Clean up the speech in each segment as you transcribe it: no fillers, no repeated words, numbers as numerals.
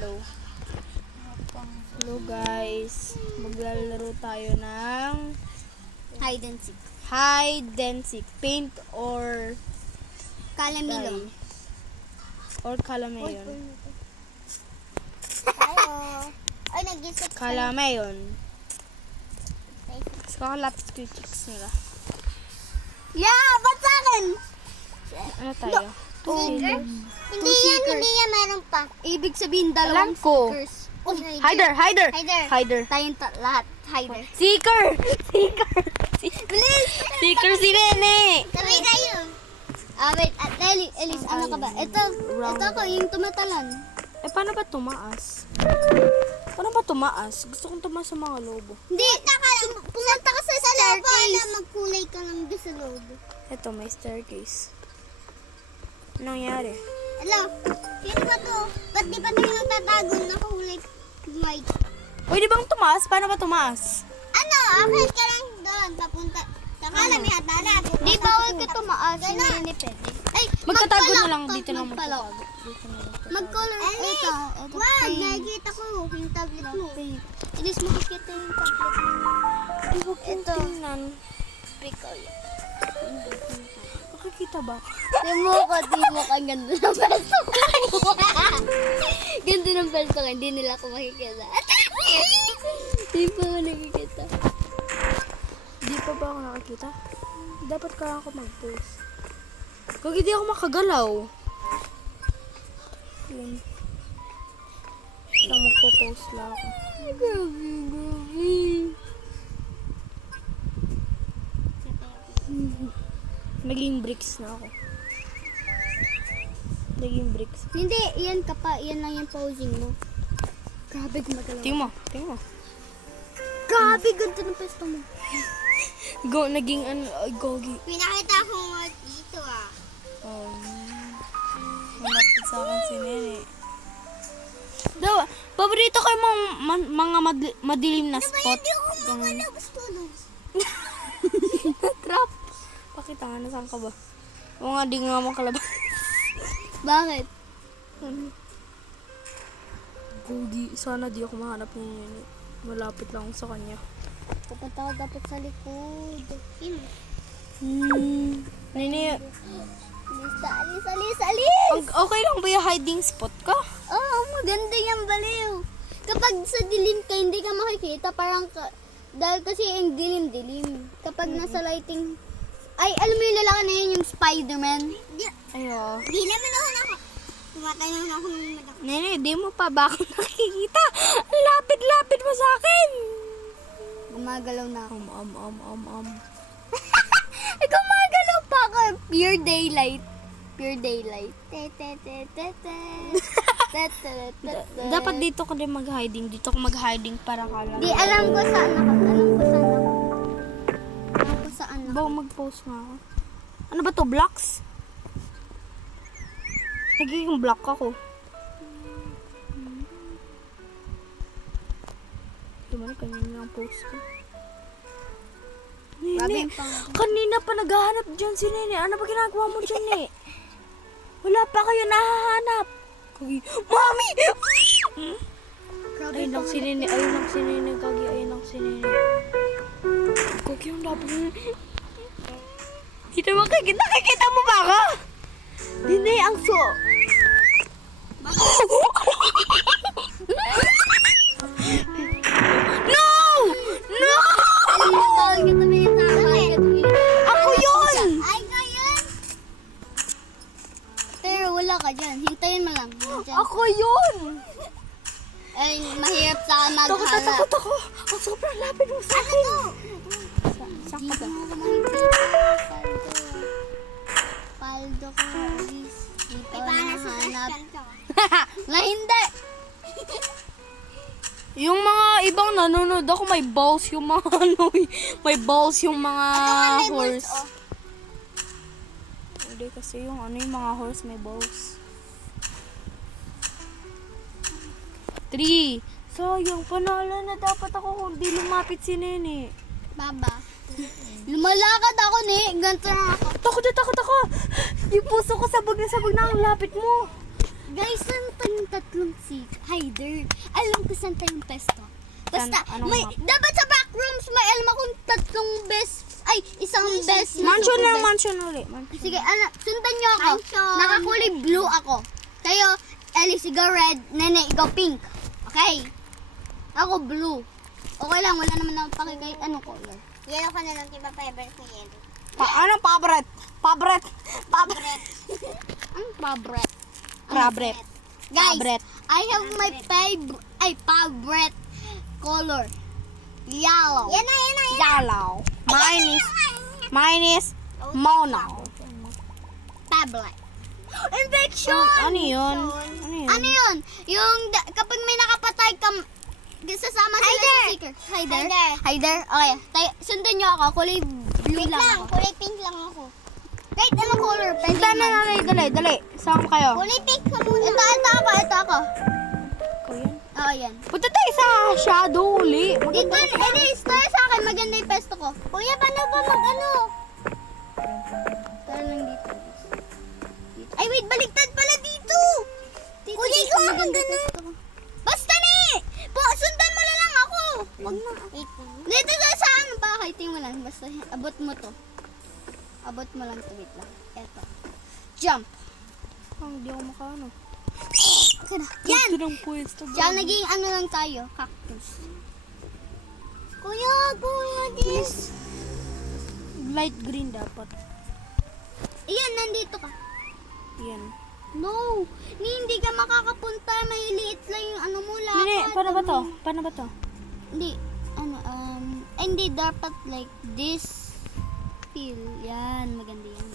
hello. Hello guys. Maglalaro tayo ng Hide and seek. hide and seek. Paint or Calamilo. dye. Or Calamayon. Tayo. Ay, nag-isip Calamayon. Mas kakalapit ko yung chicks nila. Yeah, ba't sa akin? Ano tayo? Hindi yan, meron pa. Ibig sabihin, dalawang Alam ko. seekers. Hider! Hider. Tayong lahat, hider. Seeker! Bilis! Seeker si Nene! Sabay tayo. Wait, Elise, ano ka ba? Ito ko, yung tumatalan. Eh, paano ba tumaas? Paano ba tumaas? Gusto kong tumaas sa mga lobo. Hindi, pumunta ka sa staircase. Magkulay ka lang doon sa loob. Ito, may staircase. Anong nangyari? Hello, sino ba to? Ba't di pa tayo nagtatago? Nakahulay white. Pwede bang tumaas? Paano ba tumaas? Ano? Akal ka lang doon. Papunta. Sakala may hatarat. Di bawal ka tumaas. Hindi pwede. Ay, Magtatago na lang. Dito na magpalok. magtatago. Dito na lang. Mag-color. Ito. Wag, nakikita ko yung tablet mo. Ilis mo makikita yung tablet mo. Ito. Tingnan. Pickle. Makikita ba? Di mo ka. Ang ganda ng pesto ko. Ganda ng pesto ko. Hindi nila ako makikita. Hindi pa ako nakikita. Di pa ba ako nakakita? Dapat kaya ako mag-post. Kag hindi ako makagalaw. Yun. Lang magpo-post lang ako. Naging bricks na ako. Naging bricks. Hindi, yan ka pa. Yan lang yung posing mo. Grabe gumagalaw. Tingnan mo. Tingnan mo. Grabe, ganda ng pesto mo. Go, naging ano, ay, gogi. Pinakita ko nga dito Malapit sa akin si Nene. Daw, paborito ko yung mga madilim na spot. Hindi ako makalabas ko nun. Trap. Pakita nga, nasaan ka ba? O nga, di nga makalabas. Bakit? Gogi, sana di ako mahanap ni Nene. Malapit lang ako sa kanya. Pupunta ko dapat sa likod. Nene, Alis! okay lang ba yung hiding spot ka? Oo, maganda yung baliw. Kapag sa dilim ka, hindi ka makikita. Dahil kasi yung dilim-dilim. Kapag nasa lighting... Ay, alam mo yung lalaki na yun, yung Spider-Man? Ayo. Di naman ako tumatay naman ako ng malaki. Nene, di mo pa ba ako nakikita? Ang lapit-lapit mo sa akin. Gumagalaw na ako. Ikaw magalaw pa ako. Pure daylight. Dapat dito ko din mag-hiding. Dito ko mag-hiding para kala. Di alam ko saan ako. Alam ko saan ako. Bawa mag-post nga ako. Ano ba to? Blocks? Nagiging block ako. Diba na kanina ang post ko? Nene, kanina pa naghahanap dyan si Nene. Ano ba ginagawa mo dyan, Wala pa kayo nahahanap. Mami! Ayun lang si Nene. Kagi, ayun lang si Nene. Kagi, yung labi. Nakikita mo ba ako? Nene, ang No! Ako yun! Ay, ngayon! Pero wala ka dyan. Hintayin mo lang. Ako yun! Ay, mahirap sa maghanap. Takot ako. Ang sobrang lapit mo sa akin. Saan ka ba? Paldo ko, Alice. Dito nahanap. Na hindi! Yung mga ibang nanonood ako, may balls yung mga may balls yung mga horse. Hindi kasi yung yung mga horse may balls. 3. Sayang, panalo na dapat ako kung di lumapit si Nene. Baba. Lumalakad ako ganito na ako. Takot ako. Yung puso ko sabog na ang lapit mo. Guys, saan tatlong hider. Alam ko saan tayong pesto. Basta, Anong may, map? dapat sa backrooms, may alam akong tatlong isang best. na Mansion super na, best. mansion ulit. Mansion. Sige, sundan nyo ako. Mansion. Nakakulay blue ako. Kayo, Ellie, ikaw red. Nene, ikaw pink. Okay? Ako blue. Okay lang, wala naman akong pakikay. Anong color? Yellow ka na lang, diba favorite ko yellow? Anong pabret? Pabret. Pabret. Ang favorite. Pabret. Guys, Favorite. I have my favorite color. Yellow. Yan na, yan na, yan na. Yellow. Mine is mono. Favorite. Infection! Ano yun? Ano yun? Yung kapag may nakapatay ka, sasama sila sa sticker. Hider? Hider. Hider? Okay. Sundan nyo ako. Kulay blue Wait lang lang, ako. kulay pink lang ako. Kahit anong color. Pwede Dali, naman. dali. Sama kayo. Kulay pink ka muna. Ito ako. Ikaw yan. Oo, yan. Punta tayo sa shadow uli. Ito, tayo sa akin. Maganda yung pesto ko. Kuya, paano ba mag-ano? Tayo lang dito. Ay, wait. Baligtad pala dito. Kuya, ikaw ang maganda. Basta ni! Sundan mo na lang ako. Wag na. Wait lang. Dito sa ano ba? Tingin mo lang. Basta abot mo to. Abot mo lang to. Wait lang. Eto. Jump. Hindi ako makaano. Yan! Ito ng pwesto. Diyan, naging ano lang tayo. Cactus. Kuya, kuya, this. Light green dapat. Ayan, nandito ka. Yan. No! Hindi ka makakapunta. Mahiliit lang yung ano mo lang. Hindi, paano ba to? Paano ba to? Hindi. Hindi dapat like this feel. Yan, maganda yan.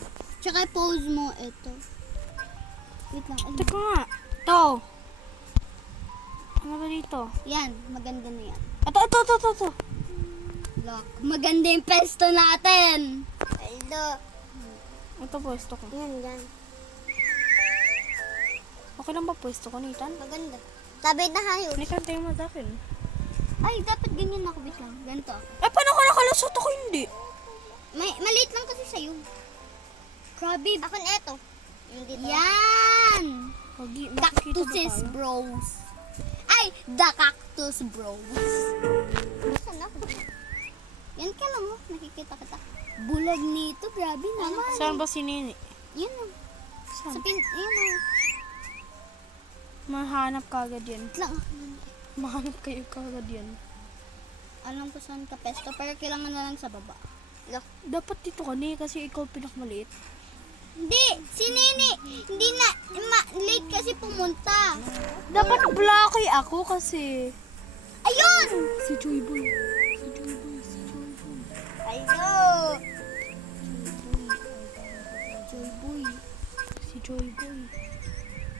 Tsaka pose mo ito. Wait lang. Ano? Teka nga. To. Ano ba dito? Yan, maganda na yan. Ito. Look, maganda yung pesto natin. Aldo. Ito pwesto ko. Yan. Okay lang ba pwesto ko, Nathan? Maganda. Tabi na kayo. Nathan, tayo mo sa akin. Ay, dapat ganyan ako. Wait lang. Ganito. Paano ka nakalusot ako hindi? Maliit lang kasi sa'yo. Grabe. Ako na ito. Yung dito. Yan! Pagi, nakikita ba Cactuses, tayo? bros. Ay, the cactus, bros. Saan ako? Yan ka lang, oh. Nakikita kita. Bulag nito, grabe naman. Saan ba si Nini? Yan, oh. Sa Saan? yan, oh. Mahanap ka agad yan. Wait lang. Mahanap kayo ka agad yan. Alam ko saan ka pesto, pero kailangan na lang sa baba. Dapat dito ka ni kasi ikaw pinakamaliit. Hindi, si Nini. Hindi na, late kasi pumunta. Dapat blocky ako kasi. Ayun! Si Joy Boy. Aldo. Joy boy. Si Joy Boy.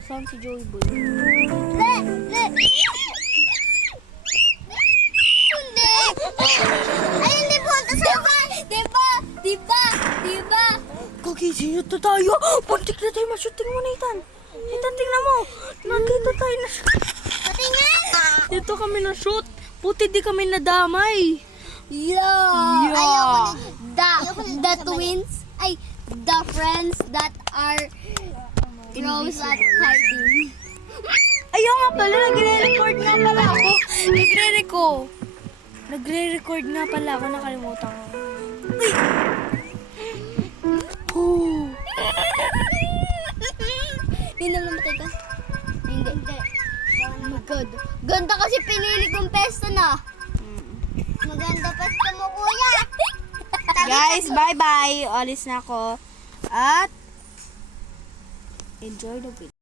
Saan si Joy Boy? Le! Hindi! Ay, hindi punta sa Diba? Kagising na tayo. Puntik na tayo ma-shooting mo, Nathan. Nathan, tingnan mo. Nakita tayo na shoot. Patingin! Dito kami na shoot. Puti di kami nadamay. Yeah! Yeah. The twins, the friends that are Rose at hiding. Ayaw nga pala, nagre-record nga pala ako. Nagre-record nga pala ako, nakalimutan ko. Uy! Oh. Hindi na namatay ka? Hindi. Oh my God. Ganda kasi pinili kong pesto na. Maganda pa mo, kuya. Guys, bye-bye. Alis na ako. At enjoy the video.